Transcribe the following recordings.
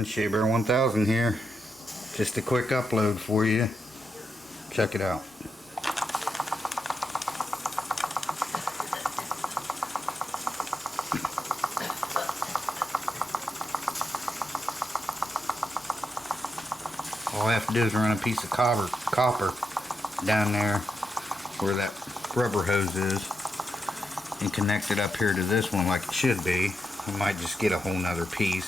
everyone, Shabear 1000 here. Just a quick upload for you. Check it out. All I have to do is run a piece of copper down there where that rubber hose is and connect it up here to this one like it should be. I might just get a whole nother piece.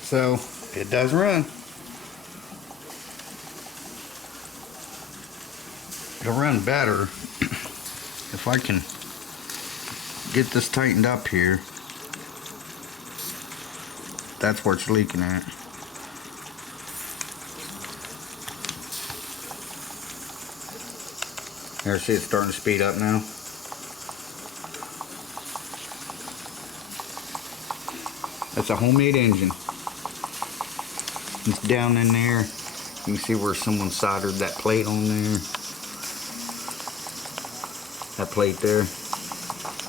So it does run. It'll run better if I can get this tightened up here. That's where it's leaking at. There, see it's starting to speed up now. That's a homemade engine. It's down in there. You can see where someone soldered that plate on there. That plate there.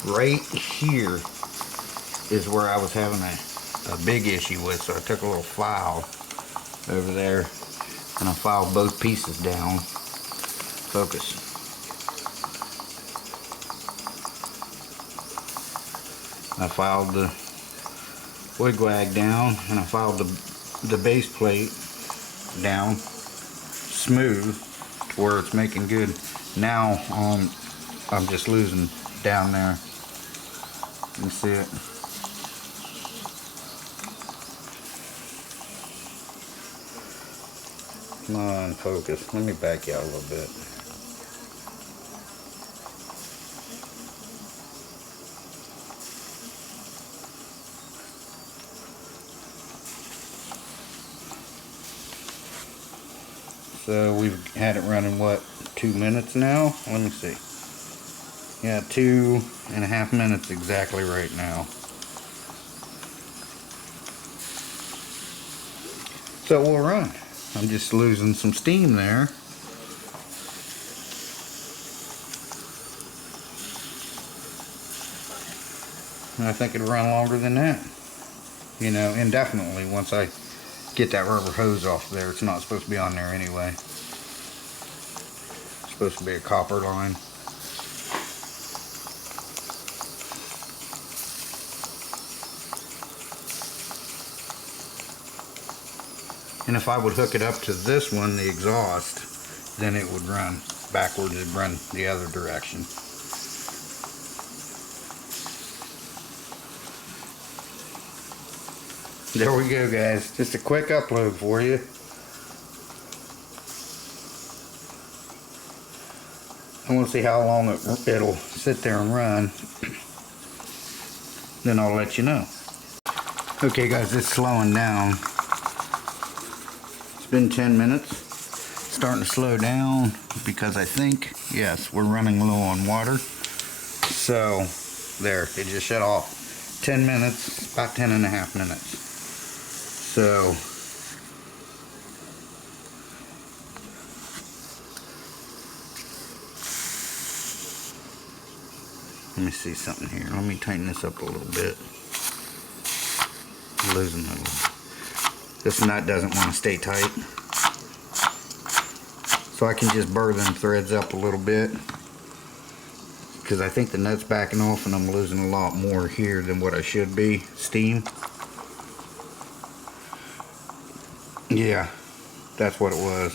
Right here is where I was having a big issue with, so I took a little file over there and I filed both pieces down. Focus. I filed the wigwag down and I filed the base plate down smooth to where it's making good. Now I'm just losing down there. You can see it. Come on, focus. Let me back you out a little bit. So we've had it running, what, 2 minutes now? Let me see. Yeah, 2.5 minutes exactly right now. So we'll run. I'm just losing some steam there. And I think it'll run longer than that. You know, indefinitely once I get that rubber hose off there. It's not supposed to be on there anyway. It's supposed to be a copper line. And if I would hook it up to this one, the exhaust, then it would run backwards. It'd run the other direction. There we go, guys. Just a quick upload for you. I want to see how long it'll sit there and run. Then I'll let you know. Okay, guys, it's slowing down. It's been 10 minutes. It's starting to slow down because I think, yes, we're running low on water. So, there, it just shut off. 10 minutes, about 10.5 minutes. So, let me see something here. Let me tighten this up a little bit. I'm losing a little. This nut doesn't want to stay tight. So I can just burr them threads up a little bit. Because I think the nut's backing off and I'm losing a lot more here than what I should be. Steam. Yeah, that's what it was.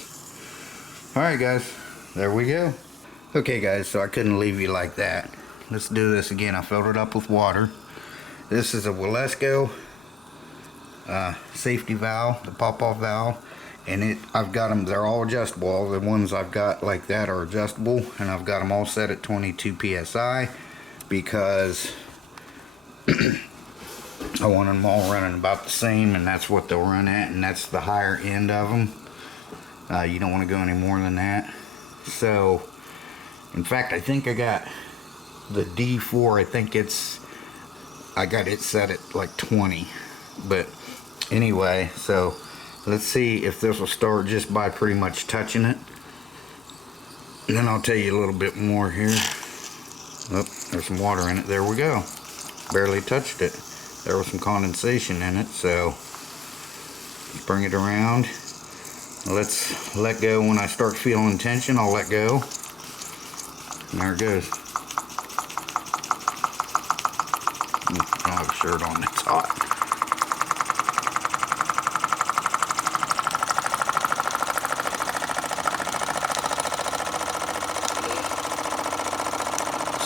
Alright guys, there we go. Okay guys, so I couldn't leave you like that. Let's do this again. I filled it up with water. This is a Wilesco safety valve, the pop-off valve. And I've got them, they're all adjustable. All the ones I've got like that are adjustable. And I've got them all set at 22 PSI because I want them all running about the same, and that's what they'll run at, and that's the higher end of them. You don't want to go any more than that. So, in fact, I think I got the D4. I think it's I got it set at like 20. But anyway, so let's see if this will start just by pretty much touching it. And then I'll tell you a little bit more here. Oh, there's some water in it. There we go. Barely touched it. There was some condensation in it, so bring it around. Let's let go. When I start feeling tension, I'll let go. And there it goes. I don't have a shirt on, it's hot.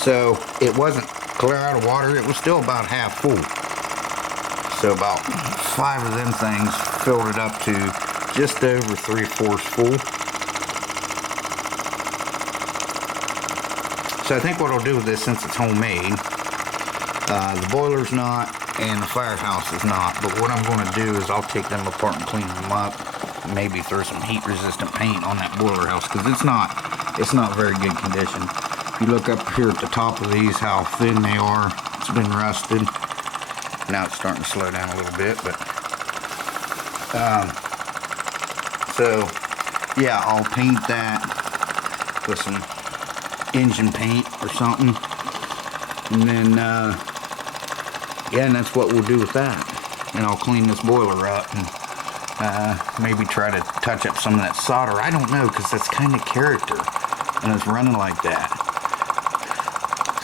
So it wasn't clear out of water, it was still about half full. So about 5 of them things filled it up to just over 3/4 full. So I think what I'll do with this, since it's homemade, the boiler's not and the firehouse is not, but what I'm going to do is I'll take them apart and clean them up, maybe throw some heat resistant paint on that boiler house, because it's not very good condition. If you look up here at the top of these, how thin they are, it's been rusted. Now it's starting to slow down a little bit, but so yeah, I'll paint that with some engine paint or something, and then yeah, and that's what we'll do with that. And I'll clean this boiler up and maybe try to touch up some of that solder. I don't know, because that's kind of character, and it's running like that.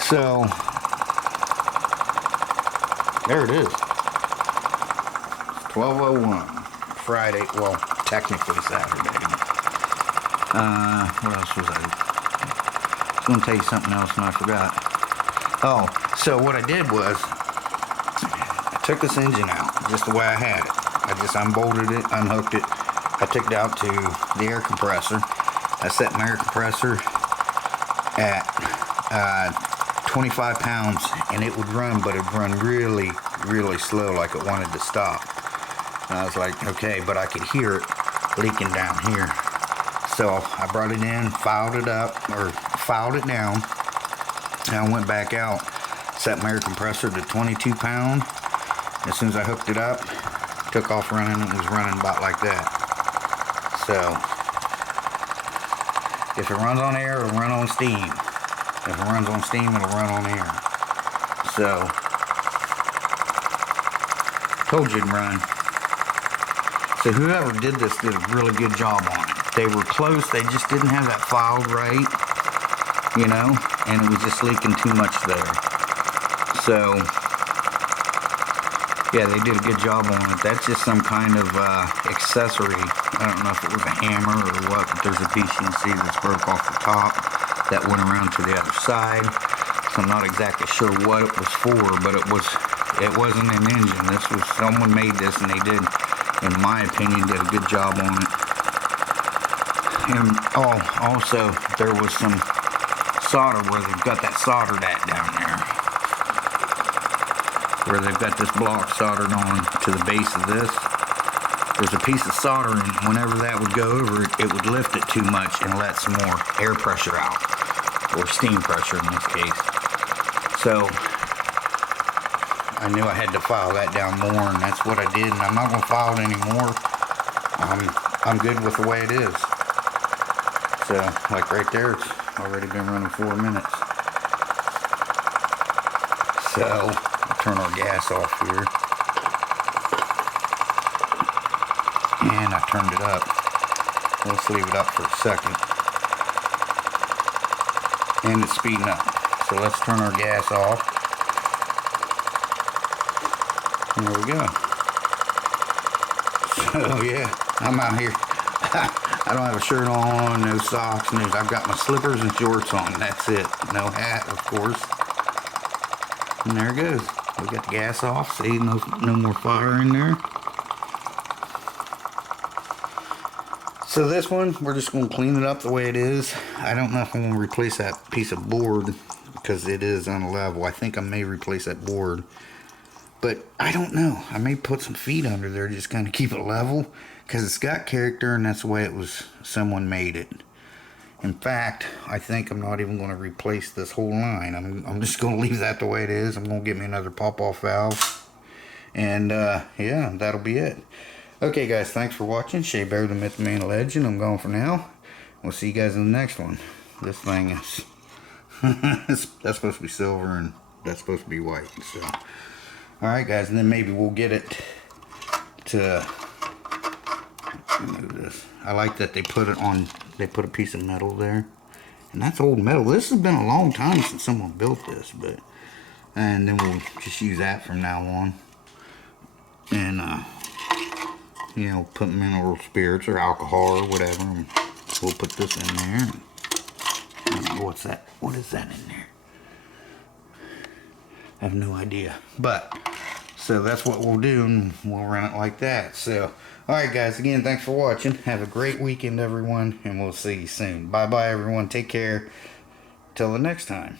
So there it is. 12:01 Friday. Well, technically Saturday. What else was I going to tell you? Something else and I forgot. Oh, so what I did was I took this engine out just the way I had it. I just unbolted it, unhooked it. I took it out to the air compressor. I set my air compressor at 25 pounds, and it would run, but it'd run really, really slow, like it wanted to stop. And I was like, okay, but I could hear it leaking down here. So I brought it in, filed it up, or filed it down, and I went back out, set my air compressor to 22 pound. As soon as I hooked it up, took off running, it was running about like that. So if it runs on air, it'll run on steam. If it runs on steam, it'll run on air. So told you it'd run. So whoever did this did a really good job on it. They were close, they just didn't have that filed right, you know, and it was just leaking too much there. So yeah, they did a good job on it. That's just some kind of accessory. I don't know if it was a hammer or what, but there's a piece you can see that's broke off the top that went around to the other side. So I'm not exactly sure what it was for, but it wasn't an engine. This was, someone made this, and they did, in my opinion, did a good job on it. And also there was some solder where they've got that soldered at down there, where they've got this block soldered on to the base of this. There's a piece of solder, and whenever that would go over it, it would lift it too much and let some more air pressure out, or steam pressure in this case. So I knew I had to file that down more, and that's what I did, and I'm not going to file it anymore. I'm good with the way it is. So, like right there, it's already been running 4 minutes. So, I'll turn our gas off here. And I turned it up. Let's leave it up for a second. And it's speeding up. So let's turn our gas off. And there we go. So yeah, I'm out here. I don't have a shirt on, no socks, I've got my slippers and shorts on. That's it. No hat, of course. And there it goes. We got the gas off. See, no more fire in there. So this one, we're just going to clean it up the way it is. I don't know if I'm going to replace that piece of board because it is on a level. I think I may replace that board. But I don't know. I may put some feet under there just kind of keep it level, because it's got character, and that's the way it was. Someone made it. In fact, I think I'm not even going to replace this whole line. I'm just going to leave that the way it is. I'm going to get me another pop-off valve. And yeah, that'll be it. Okay guys, thanks for watching. Shea Bear, the Myth, Man, Legend. I'm gone for now. We'll see you guys in the next one. This thing is... that's supposed to be silver and that's supposed to be white. So, alright guys, and then maybe we'll get it to... Move this. I like that they put it on, they put a piece of metal there. And that's old metal. This has been a long time since someone built this, but... And then we'll just use that from now on. And, you know, put mineral spirits or alcohol or whatever. And we'll put this in there. I don't know what's that? What is that in there? I have no idea. But, so that's what we'll do, and we'll run it like that. So, alright guys, again, thanks for watching. Have a great weekend, everyone, and we'll see you soon. Bye-bye, everyone. Take care. Till the next time.